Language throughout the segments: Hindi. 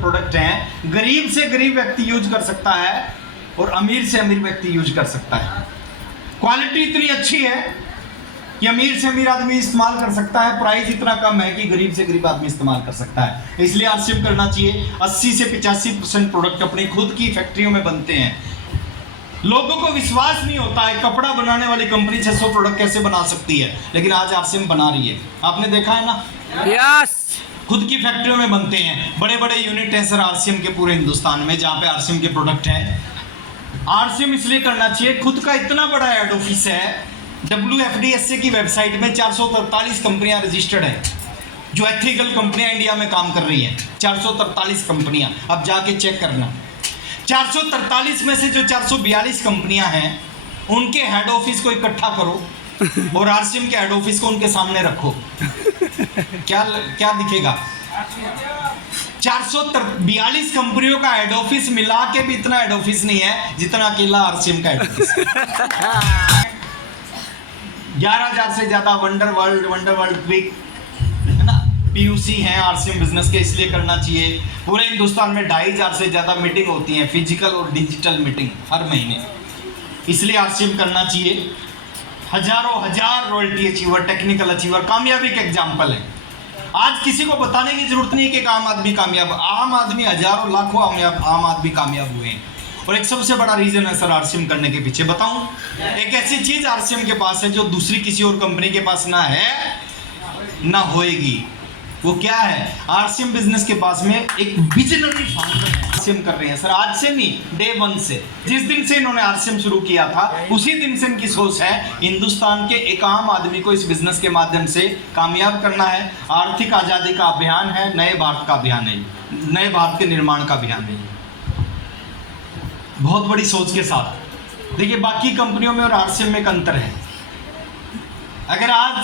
प्रोडक्ट हैं, गरीब से गरीब व्यक्ति यूज कर सकता है और अमीर से अमीर व्यक्ति यूज कर सकता है। क्वालिटी इतनी अच्छी है कि अमीर से अमीर आदमी इस्तेमाल कर सकता है, प्राइस इतना कम है कि गरीब से गरीब आदमी इस्तेमाल कर सकता है। इसलिए आरसीएम करना चाहिए। 80 से 85% प्रोडक्ट अपनी खुद की फैक्ट्रियों में बनते हैं। लोगों को विश्वास नहीं होता है कपड़ा बनाने वाली कंपनी 600 प्रोडक्ट कैसे बना सकती है, लेकिन आज आरसीएम बना रही है। आपने देखा है ना? यस, खुद की फैक्ट्रियों में बनते हैं। बड़े बड़े यूनिट हैं सर आरसीएम के पूरे हिंदुस्तान में, जहाँ पे आरसीएम के प्रोडक्ट हैं। आरसीएम इसलिए करना चाहिए, खुद का इतना बड़ा हेड ऑफिस है। WFDSA की वेबसाइट में 443 कंपनियां रजिस्टर्ड हैं, जो एथिकल कंपनियां इंडिया में काम कर रही हैं। 443 कंपनियां, अब जाके चेक करना। 443 में से जो 442 कंपनियां हैं, उनके हेड ऑफिस को इकट्ठा करो और आरसीएम के हेड ऑफिस को उनके सामने रखो। क्या दिखेगा? 442 कंपनियों का हेड ऑफिस मिला के भी इतना हेड ऑफिस नहीं है जितना अकेला आरसीएम का हेड ऑफिस। 11,000 से ज्यादा वंडर वर्ल्ड क्विक है ना, PUC हैं आरसीएम बिजनेस के, इसलिए करना चाहिए। पूरे हिंदुस्तान में 2,500 से ज्यादा मीटिंग होती हैं, फिजिकल और डिजिटल मीटिंग हर महीने, इसलिए आरसीएम करना चाहिए। हजार रॉयल्टी अचीवर, टेक्निकल अचीवर कामयाबी के एग्जाम्पल है। आज किसी को बताने की जरूरत नहीं कि एक आम आदमी कामयाब, आम आदमी हजारों लाखों आम आदमी कामयाब हुए हैं। और एक सबसे बड़ा रीजन है सर आरसीएम करने के पीछे, बताऊं? एक ऐसी चीज आरसीएम के पास है जो दूसरी किसी और कंपनी के पास ना है ना होएगी। वो क्या है? आरसीएम बिजनेस के पास में एक विजनरी फाउंडर है। आरसीएम कर रहे हैं सर, आज से नहीं, डे 1 से। जिस दिन से इन्होंने आरसीएम शुरू किया था उसी दिन से इनकी सोच है हिंदुस्तान के एक आम आदमी को इस बिजनेस के माध्यम से कामयाब करना है। आर्थिक आजादी का अभियान है, नए भारत का अभियान है, नए भारत के निर्माण का अभियान है। बहुत बड़ी सोच के साथ। देखिए बाकी कंपनियों में और आरसीएम में एक अंतर है। अगर आज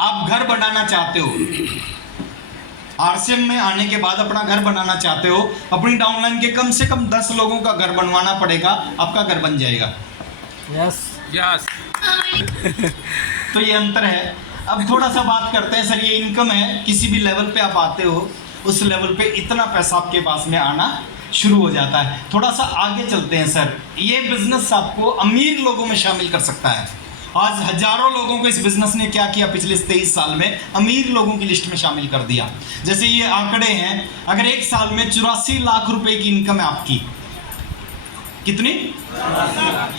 आप घर बनाना चाहते हो, आरसीएम में आने के बाद अपना घर बनाना चाहते हो, अपनी डाउनलाइन के कम से कम 10 लोगों का घर बनवाना पड़ेगा, आपका घर बन जाएगा। Yes yes. तो ये अंतर है। अब थोड़ा सा बात करते हैं सर, ये इनकम है, किसी भी लेवल पे आप आते हो उस लेवल पे इतना पैसा आपके पास में आना शुरू हो जाता है। थोड़ा सा आगे चलते हैं सर। ये बिजनेस आपको अमीर लोगों में शामिल कर सकता है। आज हजारों लोगों को इस बिजनेस ने क्या किया, पिछले 23 साल में अमीर लोगों की लिस्ट में शामिल कर दिया। जैसे ये आंकड़े हैं, अगर एक साल में 84 लाख रुपए की इनकम है आपकी, कितनी?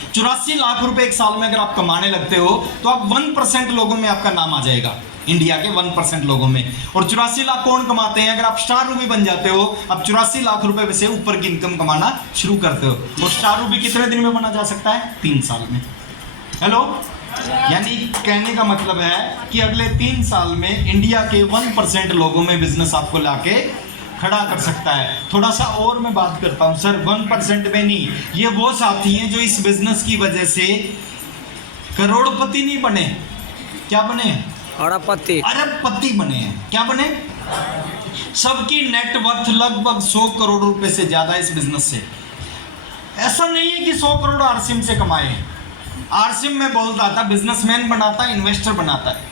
84 लाख रुपए एक साल में अगर आप कमाने लगते हो तो आप 1% लोगों में आपका नाम आ जाएगा, इंडिया के 1% लोगों में। और 84 लाख कौन कमाते हैं? अगर आप स्टार रूबी बन जाते हो, अब 84 लाख रुपए से ऊपर की इनकम कमाना शुरू करते हो। और स्टार रूबी कितने दिन में बना जा सकता है? 3 साल में। हेलो, यानी कहने का मतलब है कि अगले 3 साल में इंडिया के 1% लोगों में बिजनेस आपको लाके खड़ा कर सकता है। थोड़ा सा और मैं बात करता हूं सर, 1% में नहीं, ये वो साथी हैं जो इस बिजनेस की वजह से करोड़पति नहीं बने, क्या बने? अरबपति बने हैं। क्या बने? सबकी नेटवर्थ लगभग 100 करोड़ रुपए से ज्यादा इस बिजनेस से। ऐसा नहीं है कि 100 करोड़ आरसीएम से कमाए। आरसीएम में बोलता था बिजनेसमैन बनाता है, इन्वेस्टर बनाता है।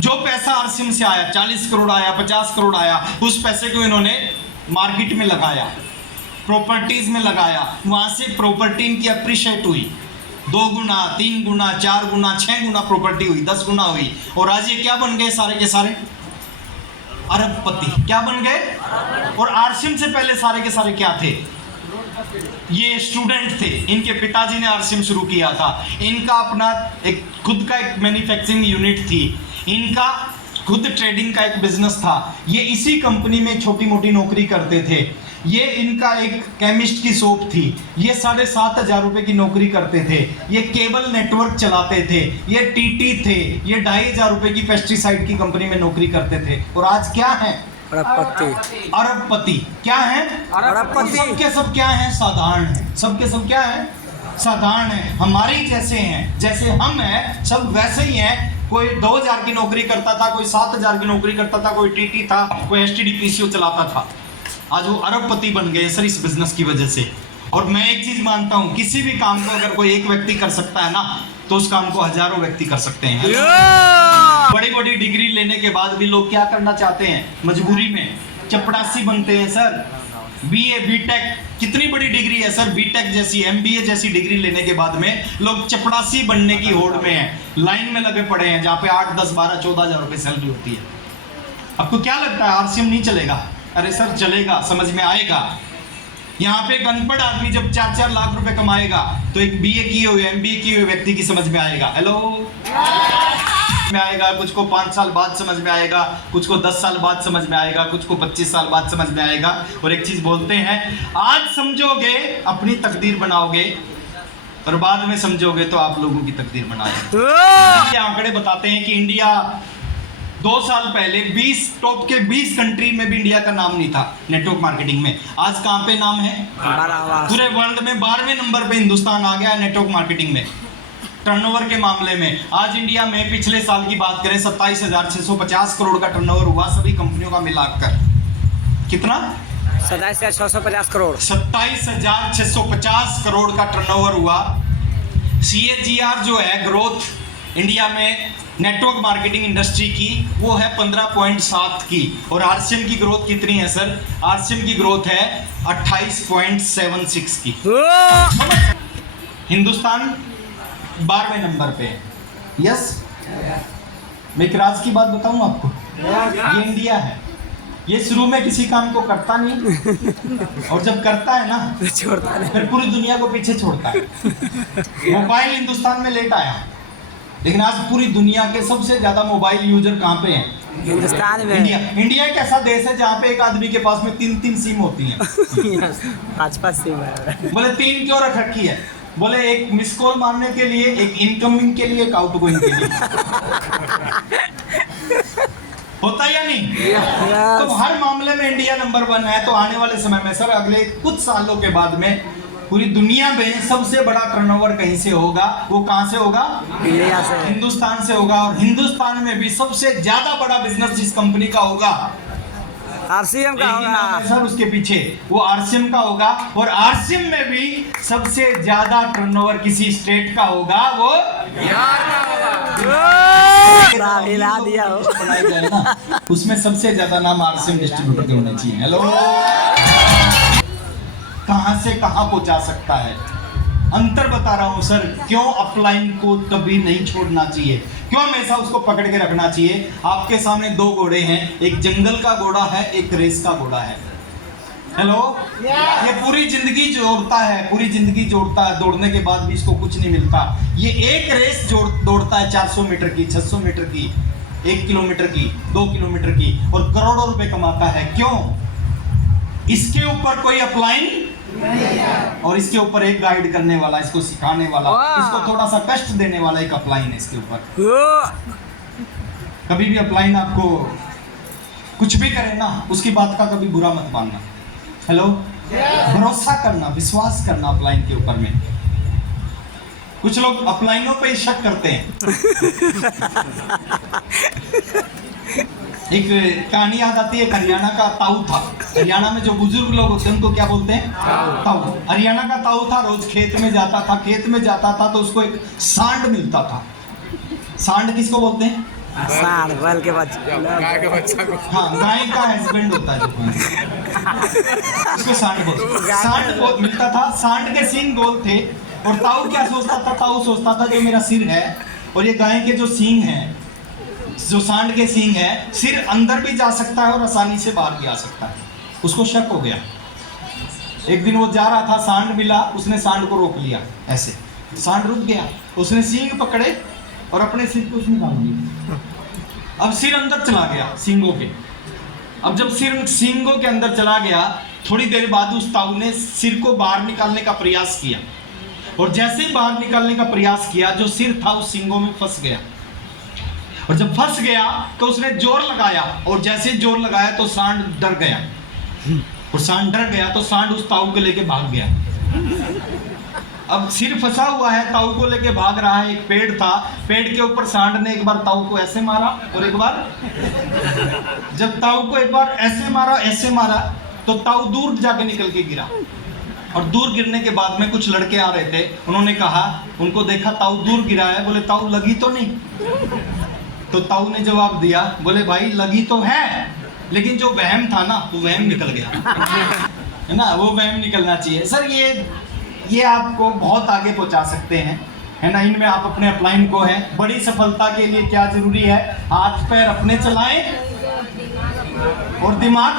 जो पैसा आरसीएम से आया, 40 करोड़ आया, 50 करोड़ आया, उस पैसे को इन्होंने मार्केट में लगाया, प्रॉपर्टीज में लगाया। वहां से प्रॉपर्टी इनकी अप्रिशिएट हुई, 2 गुना, 3 गुना, 4 गुना, 6 गुना प्रॉपर्टी हुई, 10 गुना हुई। और आज ये क्या बन गए? सारे के सारे अरबपति। क्या बन गए? और आरसीएम से पहले सारे के सारे क्या थे? ये स्टूडेंट थे। इनके पिताजी ने आरसीएम शुरू किया था। इनका अपना एक खुद का एक मैन्युफैक्चरिंग यूनिट थी, इनका खुद ट्रेडिंग का एक बिजनेस था। ये इसी कंपनी में छोटी मोटी नौकरी करते थे। ये इनका एक केमिस्ट की शॉप थी, ये 7,500 रुपए की नौकरी करते थे। ये केबल नेटवर्क चलाते थे। ये टीटी थे। ये 2,500 रुपए की पेस्टिसाइड की कंपनी में नौकरी करते थे। और आज क्या है? अरबपति। क्या है? अरबपति। सबके सब क्या हैं? साधारण हैं। सबके सब क्या हैं? साधारण हैं। हमारे ही जैसे हैं, जैसे हम हैं सब वैसे ही हैं। कोई 2,000 की नौकरी करता था, कोई 7,000 की नौकरी करता था, कोई टीटी था, कोई एसटीडी पीसीओ चलाता था। आज वो अरबपति बन गए सर इस बिजनेस की वजह से। और मैं एक चीज मानता हूं, किसी भी काम को अगर कोई एक व्यक्ति कर सकता है ना, तो उस काम को हजारों व्यक्ति कर सकते हैं। बड़ी बड़ी डिग्री लेने के बाद भी लोग क्या करना चाहते हैं? मजबूरी में चपड़ासी बनते हैं सर। बीए बीटेक कितनी बड़ी डिग्री है सर। बीटेक जैसी, एमबीए जैसी डिग्री लेने के बाद में लोग चपड़ासी बनने की होड़ में हैं, लाइन में लगे पड़े हैं, जहाँ पे 8, 10, 12, 14,000 रुपए सैलरी होती है। आपको क्या लगता है आरसीएम नहीं चलेगा? अरे सर चलेगा, समझ में आएगा। यहाँ पे एक अनपढ़ आदमी जब 4-4 लाख रुपए कमाएगा तो एक बीए किए हुए, एमबीए किए हुए व्यक्ति की समझ में आएगा। हेलो में आएगा, कुछ को 5 साल बाद समझ में आएगा, कुछ को 10 साल बाद समझ में आएगा, कुछ को 25 साल बाद समझ में आएगा। और एक चीज बोलते हैं, आज समझोगे अपनी तकदीर बनाओगे और बाद में समझोगे तो आप लोगों की तकदीर बनाएगा। ये आंकड़े बताते हैं कि इंडिया 2 साल पहले 20 टॉप के 20 कंट्री में भी इंडिया का नाम नहीं था नेटवर्क मार्केटिंग में। आज कहाँ पे नाम है? पूरे वर्ल्ड में 12वें नंबर पे हिंदुस्तान आ गया है नेटवर्क मार्केटिंग में, टर्नओवर के मामले में। आज इंडिया में पिछले साल की बात करें 27,650 करोड़ का टर्नओवर हुआ सभी कंपनियों का मिलाकर। कितना? 27,650 करोड़। 27,650 करोड़ का टर्नओवर हुआ। CAGR जो है ग्रोथ इंडिया में नेटवर्क मार्केटिंग इंडस्ट्री की, वो है 15.7 की। और आरसीएम की ग्रोथ कितनी है सर? आरसीएम की ग्रोथ है 28.76 की। हिंदुस्तान 12वें नंबर पे है। यस, मैं एक राज की बात बताऊं आपको, ये इंडिया है, ये शुरू में किसी काम को करता नहीं और जब करता है ना छोड़ता नहीं, फिर पूरी दुनिया को पीछे छोड़ता है। मोबाइल हिंदुस्तान में लेट आया, लेकिन आज पूरी दुनिया के सबसे ज्यादा मोबाइल यूजर कहाँ पे हैं? हिंदुस्तान में। इंडिया एक ऐसा देश है जहाँ पे एक आदमी के पास में 3 सिम होती हैं। 5 सिम है। बोले 3 क्यों रख रखी है? बोले एक मिस कॉल मारने के लिए, एक इनकमिंग के लिए, एक आउटगोइंग के लिए। होता या नहीं? तो हर मामले में इंडिया नंबर 1 है। तो आने वाले समय में सर, अगले कुछ सालों के बाद में पूरी दुनिया में सबसे बड़ा टर्नओवर कहीं से होगा? वो कहां से होगा? इंडिया से, हिंदुस्तान से होगा। और हिंदुस्तान में भी सबसे ज्यादा बड़ा बिजनेस जिस कंपनी का होगा, आरसीएम का होगा सर, उसके पीछे वो आरसीएम का होगा। और आरसीएम में भी सबसे ज्यादा टर्नओवर किसी स्टेट का होगा, वो बिहार का होगा। हिला दिया हो। उसमें सबसे ज्यादा नाम आरसीएम डिस्ट्रीब्यूटर के होने चाहिए। हेलो, कहां से कहां को जा सकता है? अंतर बता रहा हूं सर। क्यों अपलाइन को कभी नहीं छोड़ना चाहिए, क्यों हमेशा उसको पकड़ के रखना चाहिए? आपके सामने 2 घोड़े हैं, एक जंगल का घोड़ा है, एक रेस का घोड़ा है। हेलो, ये पूरी जिंदगी जोड़ता है, पूरी जिंदगी जोड़ता है, दौड़ने के बाद भी इसको कुछ नहीं मिलता। ये एक रेस दौड़ता है 400 मीटर की, 600 मीटर की, 1 किलोमीटर की, 2 किलोमीटर की, और करोड़ों रुपए कमाता है। क्यों? इसके ऊपर कोई अपलाइन और इसके ऊपर एक गाइड करने वाला, इसको सिखाने वाला, इसको थोड़ा सा कष्ट देने वाला एक अपलाइन है इसके ऊपर। कभी भी अपलाइन आपको कुछ भी करे ना, उसकी बात का कभी बुरा मत मानना। हेलो, भरोसा करना, विश्वास करना अपलाइन के ऊपर में। कुछ लोग अपलाइनों पे ही शक करते हैं। एक कहानी याद आती है, हरियाणा का ताऊ था। हरियाणा में जो बुजुर्ग लोग होते हैं उनको क्या बोलते हैं? ताऊ। हरियाणा का ताऊ था, रोज खेत में जाता था। खेत में जाता था तो उसको एक सांड मिलता था। सांड किसको बोलते हैं? सांड, बैल के बच्चा, गाय के बच्चा को। हाँ, गाय का हस्बैंड होता है उसको सांड बोलते हैं। सांड मिलता था, सांड के सींग गोल थे। और ताऊ क्या सोचता था? ताऊ सोचता था जो मेरा सिर है और ये गाय के जो सींग हैं, जो सांड के सींग है, सिर अंदर भी जा सकता है और आसानी से बाहर भी आ सकता है। उसको शक हो गया। एक दिन वो जा रहा था, सांड मिला, उसने सांड को रोक लिया। ऐसे सांड रुक गया, उसने सींग पकड़े और अपने सिर को उसमें डाल दिया। अब सिर अंदर चला गया सींगों के। अब जब सिर सींगों के अंदर चला गया, थोड़ी देर बाद उस ताऊ ने सिर को बाहर निकालने का प्रयास किया। और जैसे ही बाहर निकालने का प्रयास किया, जो सिर था उस सींगों में फंस गया। और जब फंस गया तो उसने जोर लगाया, और जैसे जोर लगाया तो सांड डर गया। और सांड डर गया तो सांड उस ताऊ को लेके भाग गया। अब सिर फंसा हुआ है, ताऊ को लेके भाग रहा है। एक पेड़ था, पेड़ के ऊपर सांड ने एक बार ताऊ को ऐसे मारा और एक बार, जब ताऊ को एक बार ऐसे मारा तो ताऊ दूर जाके निकल के गिरा। और दूर गिरने के बाद में कुछ लड़के आ रहे थे, उन्होंने कहा, उनको देखा ताऊ दूर गिरा है, बोले ताऊ लगी तो नहीं? तो ताऊ ने जवाब दिया, बोले भाई लगी तो है, लेकिन जो वहम था ना वो वहम निकल गया। है ना, वो वहम निकलना चाहिए सर। ये आपको बहुत आगे पहुंचा सकते हैं, है ना। इनमें आप अपने अपलाइन को है, बड़ी सफलता के लिए क्या जरूरी है, हाथ पैर अपने चलाएं और दिमाग।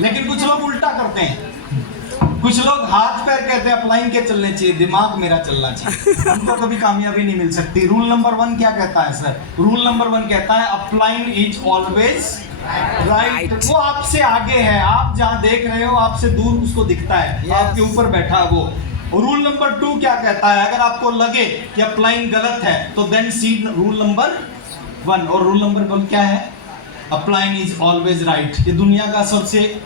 लेकिन कुछ लोग उल्टा करते हैं, कुछ लोग हाथ पैर कहते हैं अपलाइन के चलने चाहिए, दिमाग मेरा चलना चाहिए। उनको कभी कामयाबी नहीं मिल सकती। रूल नंबर 1 क्या कहता है सर? रूल नंबर 1 कहता है अपलाइन इज ऑलवेज राइट। वो आपसे आगे है, आप जहां देख रहे हो आपसे दूर उसको दिखता है, आपके ऊपर बैठा है वो। रूल नंबर 2 क्या कहता है? अगर आपको लगे कि अपलाइन गलत है तो देन सी रूल नंबर 1। और रूल नंबर 1 क्या है? Upline is always right. ये दुनिया का सबसे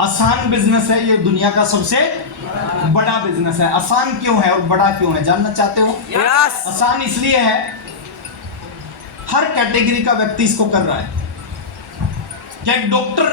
आसान बिजनेस है, ये दुनिया का सबसे बड़ा बिजनेस है। आसान क्यों है और बड़ा क्यों है, जानना चाहते हो? यस। आसान इसलिए है, हर कैटेगरी का व्यक्ति इसको कर रहा है। क्या एक डॉक्टर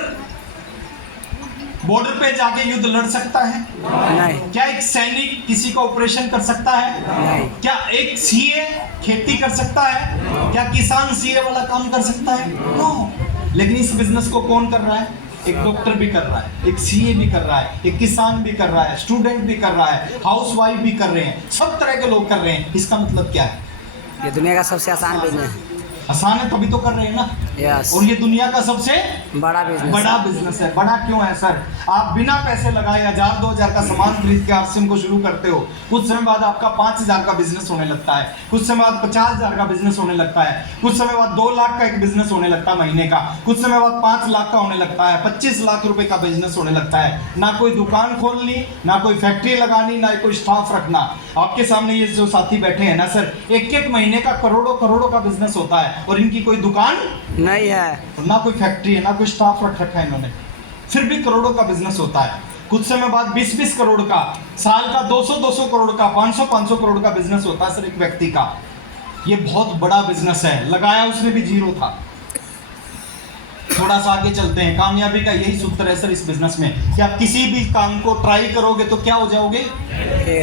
बॉर्डर पे जाके युद्ध लड़ सकता है? नहीं। क्या एक सैनिक किसी का ऑपरेशन कर सकता है? नहीं। क्या एक सीए खेती कर सकता है? क्या किसान सीए वाला काम कर सकता है? नो। लेकिन इस बिजनेस को कौन कर रहा है? एक डॉक्टर भी कर रहा है, एक सीए भी कर रहा है, एक किसान भी कर रहा है, स्टूडेंट भी कर रहा है, हाउसवाइफ भी कर रहे हैं, सब तरह के लोग कर रहे हैं। इसका मतलब क्या है? ये दुनिया का सबसे आसान बिजनेस है। आसान है तभी तो कर रहे हैं ना। यस। और ये दुनिया का सबसे बड़ा बिजनेस। बड़ा बिजनेस है। बड़ा क्यों है सर? आप बिना पैसे लगाए 1000-2000 का सामान खरीद के आरसीएम को शुरू करते हो, कुछ समय बाद आपका 5000 का बिजनेस होने लगता है, कुछ समय बाद 50000 का बिजनेस होने लगता है, कुछ समय बाद 2 लाख का एक बिजनेस होने लगता है महीने का, कुछ समय बाद 5 लाख का होने लगता है, 25 लाख रुपए का बिजनेस होने लगता है। ना कोई दुकान खोलनी, ना कोई फैक्ट्री लगानी, ना कोई स्टाफ रखना। आपके सामने ये जो साथी बैठे हैं ना सर, एक महीने का करोड़ों का बिजनेस होता है और इनकी कोई दुकान नहीं है, ना कोई फैक्ट्री है, ना कोई स्टाफ रख रखा है इन्होंने, फिर भी करोड़ों का बिजनेस होता है। कुछ समय बाद 20-20 करोड़ का, साल का 200-200 करोड़ का, 500-500 करोड़ का बिजनेस होता है सर एक व्यक्ति का। ये बहुत बड़ा बिजनेस है। लगाया उसने भी 0 था। थोड़ा सा आगे चलते हैं। कामयाबी का यही सूत्र है सर इस बिजनेस में कि आप किसी भी काम को ट्राई करोगे तो क्या हो जाओगे?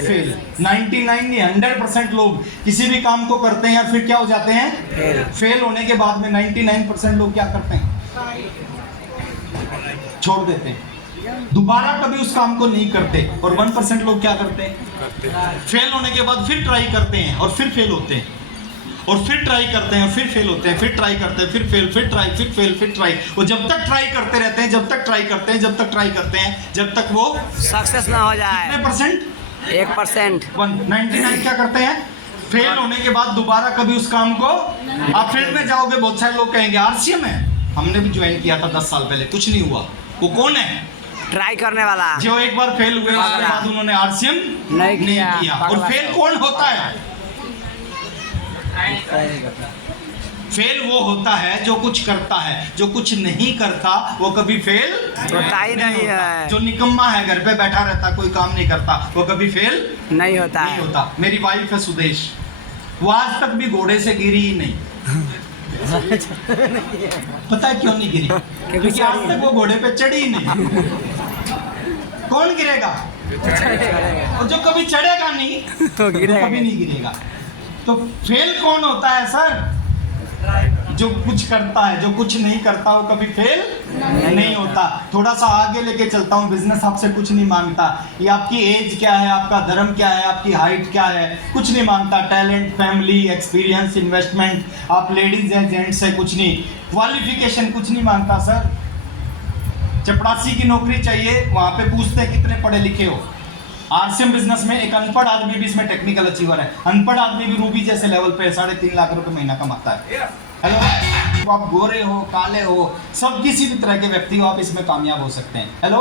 फेल। 99 नहीं 100% लोग किसी भी काम को करते हैं और फिर क्या हो जाते हैं? फेल होने के बाद में 99% लोग क्या करते हैं? छोड़ देते हैं, दोबारा कभी उस काम को नहीं करते। और 1% लोग क्या करते हैं? फेल होने के बाद फिर ट्राई करते हैं और फिर फेल होते हैं, और फिर ट्राई करते हैं, फिर फेल होते हैं, फिर ट्राई करते हैं, फिर फेल, फिर ट्राई, फिर फेल, फिर ट्राई। वो जब तक ट्राई करते रहते हैं, जब तक ट्राई करते हैं, जब तक ट्राई करते हैं, जब तक वो सक्सेस ना हो जाए। कितने परसेंट? 1%। 99 क्या करते हैं? फेल होने के बाद दोबारा कभी उस काम को, आप फील्ड में जाओगे बहुत सारे लोग कहेंगे आरसीएम है, हमने भी ज्वाइन किया था 10 साल पहले, कुछ नहीं हुआ। वो कौन है? ट्राई करने वाला जो एक बार फेल हुए उसके बाद उन्होंने आरसीएम नहीं किया। और फेल कौन होता है? फेल वो होता है जो कुछ करता है, जो कुछ नहीं करता वो कभी फेल होता ही नहीं होता। है। जो निकम्मा है, घर पे बैठा रहता, कोई काम नहीं करता, वो कभी फेल नहीं होता नहीं है। होता। मेरी वाइफ है सुदेश, वो आज तक भी घोड़े से गिरी ही नहीं। पता है क्यों नहीं गिरी? क्योंकि आज तक वो घोड़े पे चढ़ी ही नहीं। कौन गिरेगा? और जो कभी चढ़ेगा नहीं तो गिरेगा। कभी नहीं गिरेगा। तो फेल कौन होता है सर? जो कुछ करता है, जो कुछ नहीं करता वो कभी फेल नहीं होता। थोड़ा सा आगे लेके चलता हूँ। बिजनेस आपसे कुछ नहीं मांगता, ये आपकी एज क्या है, आपका धर्म क्या है, आपकी हाइट क्या है, कुछ नहीं मांगता। टैलेंट, फैमिली, एक्सपीरियंस, इन्वेस्टमेंट, आप लेडीज हैं, जेंट्स है, कुछ नहीं। क्वालिफिकेशन कुछ नहीं मांगता सर। चपरासी की नौकरी चाहिए, वहां पे पूछते हैं कितने पढ़े लिखे हो। आरसीएम बिजनेस में एक अनपढ़ आदमी भी इसमें टेक्निकल अचीवर है। अनपढ़ आदमी भी रूबी जैसे लेवल पे 3.5 लाख रुपए महीना कमाता है। हेलो, तो आप गोरे हो, काले हो, सब किसी भी तरह के व्यक्ति हो, आप इसमें कामयाब हो सकते हैं। हेलो,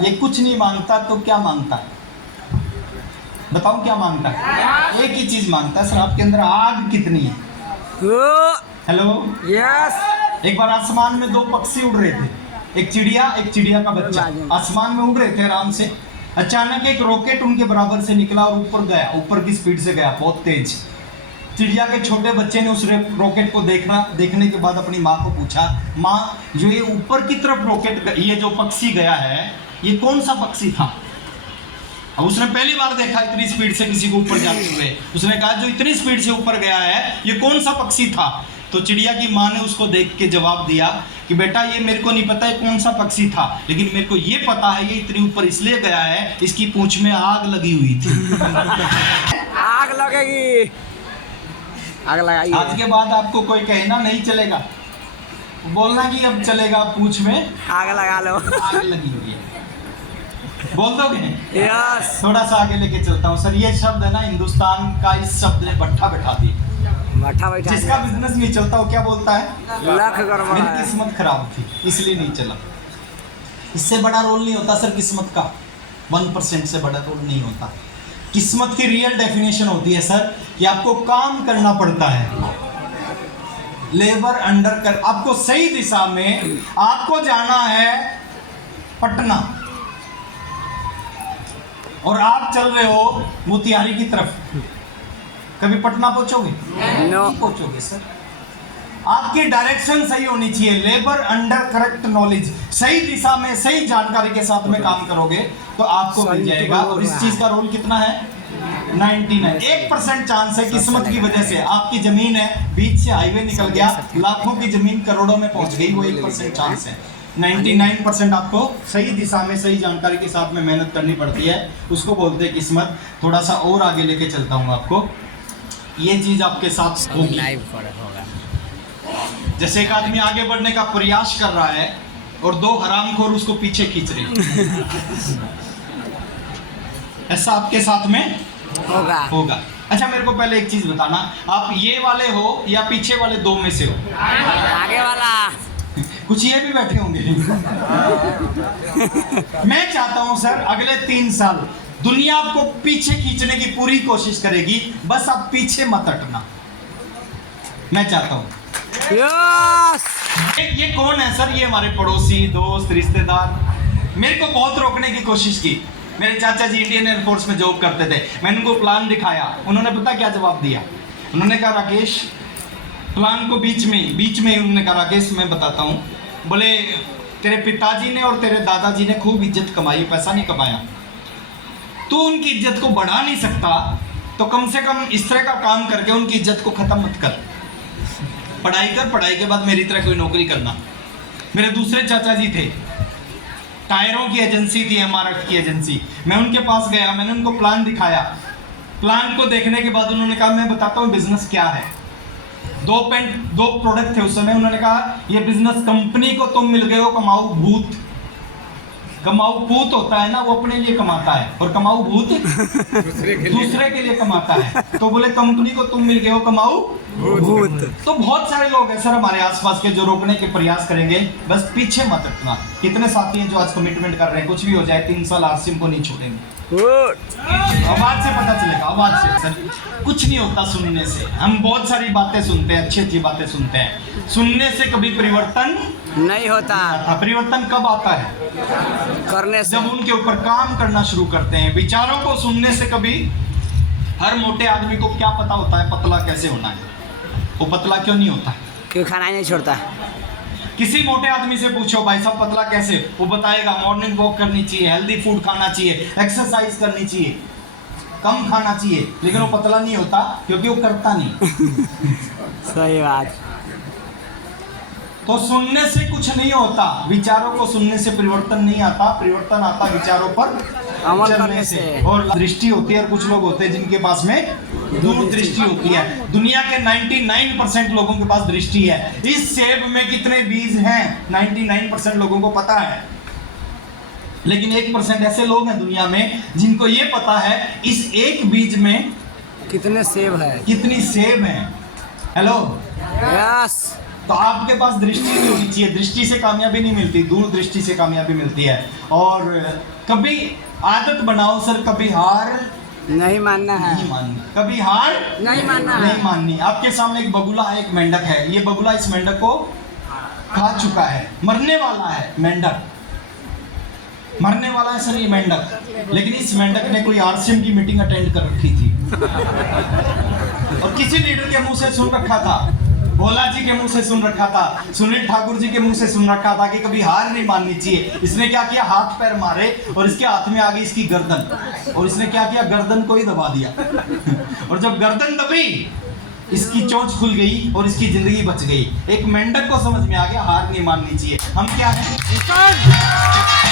ये कुछ नहीं मांगता तो क्या मांगता है? बताओ क्या मांगता है? एक ही चीज मांगता है सर, आपके अंदर आग कितनी है? Hello, yes. एक बार आसमान में 2 पक्षी उड़ रहे थे, एक चिड़िया का बच्चा आसमान में उड़ रहे थे आराम से। अचानक एक रॉकेट उनके बराबर से निकला और ऊपर गया, ऊपर की स्पीड से गया, बहुत तेज। चिड़िया के छोटे बच्चे ने उस रॉकेट को देखने के बाद अपनी माँ को पूछा, माँ जो ये ऊपर की तरफ रॉकेट, ये जो पक्षी गया है, ये कौन सा पक्षी था? अब उसने पहली बार देखा इतनी स्पीड से किसी को ऊपर जाते हुए। उसने कहा जो इतनी स्पीड से ऊपर गया है ये कौन सा पक्षी था? तो चिड़िया की माँ ने उसको देख के जवाब दिया कि बेटा ये मेरे को नहीं पता है कौन सा पक्षी था, लेकिन मेरे को ये पता है ये इतनी ऊपर इसलिए गया है, इसकी पूंछ में आग लगी हुई थी। आग लगेगी, आग लगाइए। आज के बाद आपको कोई कहना नहीं चलेगा, बोलना कि अब चलेगा पूंछ में आग लगा लो। आग लगी हुई है, बोल दोगे? यस। थोड़ा सा आगे लेके चलता हूँ सर। ये शब्द है ना, हिंदुस्तान का इस शब्द ने बट्ठा बैठा दी। बैठा बैठा जिसका बिजनेस नहीं चलता वो क्या बोलता है? लख गड़बड़ मेरी है। किस्मत खराब थी इसलिए नहीं चला। इससे बड़ा रोल नहीं होता सर किस्मत का, 1% से बड़ा रोल नहीं होता। किस्मत की रियल डेफिनेशन होती है सर कि आपको काम करना पड़ता है, लेबर अंडर कर। आपको सही दिशा में आपको जाना है पटना और आप चल रहे हो मोतिहारी की तरफ, कभी पटना पहुंचोगे? नो। नहीं पहुंचोगे सर। आपकी डायरेक्शन सही होनी चाहिए, लेबर अंडर करेक्ट नॉलेज। सही दिशा में सही जानकारी के साथ में काम करोगे तो आपको मिल जाएगा। और इस चीज का रोल कितना है? 99। 1% चांस है किस्मत की वजह से। आपकी जमीन है, बीच से हाईवे निकल गया, लाखों की जमीन करोड़ों में पहुंच गई, वो 1% चांस है। 99% आपको सही दिशा में सही जानकारी के साथ में मेहनत करनी पड़ती है, उसको बोलते हैं किस्मत। थोड़ा सा और आगे लेके चलता हूँ आपको, ये चीज आपके साथ होगी। जैसे एक आदमी आगे बढ़ने का प्रयास कर रहा है और दो हरामखोर उसको पीछे खींच रहे हैं, ऐसा आपके साथ में होगा। अच्छा मेरे को पहले एक चीज बताना, आप ये वाले हो या पीछे वाले दो में से हो? आगे वाला। कुछ ये भी बैठे होंगे। मैं चाहता हूं सर अगले 3 साल दुनिया आपको पीछे खींचने की पूरी कोशिश करेगी, बस आप पीछे मत हटना, मैं चाहता हूं। यस। ये कौन है सर? ये हमारे पड़ोसी, दोस्त, रिश्तेदार। मेरे को बहुत रोकने की कोशिश की। मेरे चाचा जी इंडियन एयरफोर्स में जॉब करते थे, मैंने उनको प्लान दिखाया, उन्होंने पता क्या जवाब दिया? उन्होंने कहा राकेश, प्लान को बीच में उन्होंने कहा राकेश मैं बताता हूँ, बोले तेरे पिताजी ने और तेरे दादाजी ने खूब इज्जत कमाई, पैसा नहीं कमाया, तू उनकी इज्जत को बढ़ा नहीं सकता तो कम से कम इस तरह का काम करके उनकी इज्जत को खत्म मत कर। पढ़ाई कर, पढ़ाई के बाद मेरी तरह कोई नौकरी करना। मेरे दूसरे चाचा जी थे, टायरों की एजेंसी थी, एमआरएफ की एजेंसी। मैं उनके पास गया, मैंने उनको प्लान दिखाया। प्लान को देखने के बाद उन्होंने कहा मैं बताता हूँ बिजनेस क्या है। दो प्रोडक्ट थे उस समय। उन्होंने कहा ये बिजनेस कंपनी को तुम मिल गए हो कमाऊ भूत। कमाऊ भूत होता है ना, वो अपने लिए कमाता है, और कमाऊ भूत दूसरे के लिए कमाता है। तो बोले कंपनी को तुम मिल गए हो कमाऊ भूत। तो बहुत सारे लोग हैं सर हमारे आसपास के जो रोकने के प्रयास करेंगे, बस पीछे मत हटना। कितने साथी हैं जो आज कमिटमेंट कर रहे हैं कुछ भी हो जाए 3 साल आरसीएम को नहीं छोड़ेंगे। आवाज से पता चलेगा, आवाज से सर कुछ नहीं होता सुनने से। हम बहुत सारी बातें सुनते हैं, अच्छी अच्छी बातें सुनते हैं, सुनने से कभी परिवर्तन नहीं होता। परिवर्तन कब आता है? करने से। जब उनके ऊपर काम करना शुरू करते हैं। विचारों को सुनने से कभी, हर मोटे आदमी को क्या पता होता है पतला कैसे होना है, वो पतला क्यों नहीं होता? क्यों खाना ही नहीं छोड़ता। किसी मोटे आदमी से पूछो भाई साहब पतला कैसे, वो बताएगा मॉर्निंग वॉक करनी चाहिए, हेल्दी फूड खाना चाहिए, एक्सरसाइज करनी चाहिए, कम खाना चाहिए, लेकिन वो पतला नहीं होता क्योंकि वो करता नहीं। सही बात। तो सुनने से कुछ नहीं होता, विचारों को सुनने से परिवर्तन नहीं आता, परिवर्तन आता विचारों पर अमल चलने करने से। से। और दृष्टि होती है, और कुछ लोग होते हैं जिनके पास में दूरदृष्टि होती है। दुनिया के 99% लोगों के पास दृष्टि है। इस सेब में कितने बीज हैं 99% लोगों को पता है, लेकिन 1% ऐसे लोग हैं दुनिया में जिनको ये पता है इस एक बीज में कितने सेब है। कितनी सेब है। Hello, yes. तो आपके पास दृष्टि नहीं होनी चाहिए। दृष्टि से कामयाबी नहीं मिलती, दूरदृष्टि से कामयाबी मिलती है। और कभी आदत बनाओ सर, कभी हार नहीं मानना है। नहीं माननी, कभी हार नहीं मानना है। नहीं माननी। आपके सामने एक बगुला है, एक मेंढक है। ये बगुला इस मेंढक को खा चुका है, मरने वाला है मेंढक, मरने वाला है सर ये मेंढक। लेकिन इस मेंढक ने कोई आरसीएम की मीटिंग अटेंड कर रखी थी और किसी लीडर के मुंह से सुन रखा था, भोला जी के मुंह से सुन रखा था, सुनील ठाकुर जी के मुंह से सुन रखा था कि कभी हार नहीं माननी चाहिए। इसने क्या किया, हाथ पैर मारे और इसके हाथ में आ गई इसकी गर्दन, और इसने क्या किया, गर्दन को ही दबा दिया। और जब गर्दन दबी इसकी चोंच खुल गई और इसकी जिंदगी बच गई। एक मेंढक को समझ में आ गया हार नहीं माननी चाहिए। हम क्या है?